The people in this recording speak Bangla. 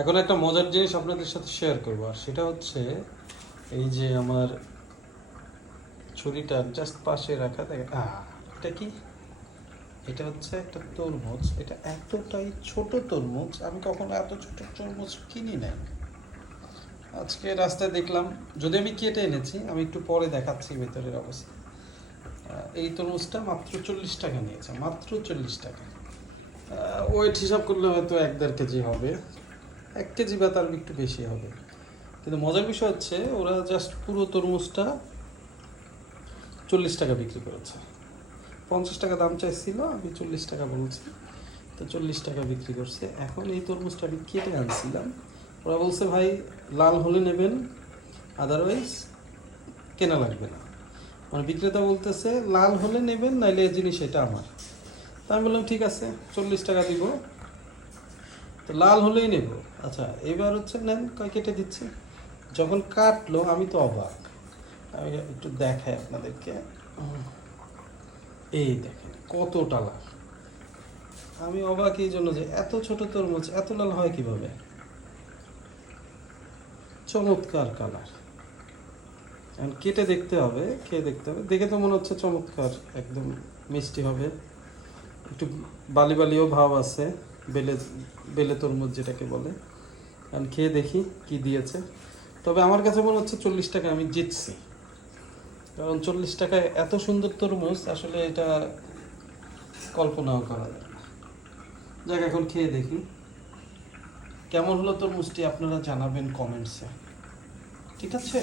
এখন একটা মজার জিনিস আপনাদের সাথে শেয়ার করবো, আর সেটা হচ্ছে এই যে আমার ছুরিটার জাস্ট পাশে রাখা দেখেন। এটা কি? এটা হচ্ছে একটা তরমুজ। এটা এতটাই ছোট তরমুজ, আমি কখনো এত ছোট তরমুজ কিনি নাই। আজকে রাস্তায় দেখলাম, যদি আমি কেটে এনেছি, আমি একটু পরে দেখাচ্ছি ভেতরের অবস্থা। এই তরমুজটা মাত্র 40 টাকা নিয়েছে, মাত্র 40 টাকা। ওয়েট হিসাব করলে হয়তো 1-1.5 কেজি হবে, 1 কেজি বা তার একটু বেশি হবে। কিন্তু মজার বিষয় হচ্ছে ওরা জাস্ট পুরো তরমুজটা 40 টাকা বিক্রি করেছে। 50 টাকা দাম চাইছিল, আমি 40 টাকা বলছি, তো 40 টাকা বিক্রি করছে। এখন এই তরমুজটা আমি কেটে আনছিলাম, ওরা বলছে ভাই লাল হলে নেবেন, আদারওয়াইজ কেনা লাগবে না। মানে বিক্রেতা বলতেছে লাল হলে নেবেন, নাইলে এই জিনিস এটা আমার। তা আমি বললাম ঠিক আছে, 40 টাকা দিব, তো লাল হলেই নেব। আচ্ছা, এবার হচ্ছে নেন, কয় কেটে দিচ্ছি। যখন কাটলো আমি তো অবাক। আমি একটু দেখাই আপনাদেরকে। এই দেখেন কতটা লাল। আমি অবাক এই জন্য যে এত ছোট তরমুজ এত লাল হয় কিভাবে। চমৎকার কালার। এখন কেটে দেখতে হবে, খেয়ে দেখতে হবে। দেখে তো মনে হচ্ছে চমৎকার, একদম মিষ্টি হবে, একটু বালি বালিও ভাব আছে, বেলে বেলে তরমুজ যেটাকে বলে। এখন খেয়ে দেখি কি দিয়েছে। তবে আমার কাছে মনে হচ্ছে 40 টাকা আমি জিতছি, কারণ 40 টাকায় এত সুন্দর তরমুজ আসলে এটা কল্পনাও করা যায় না। যাক, এখন খেয়ে দেখি কেমন হলো তরমুজটি, আপনারা জানাবেন কমেন্টসে। ঠিক আছে।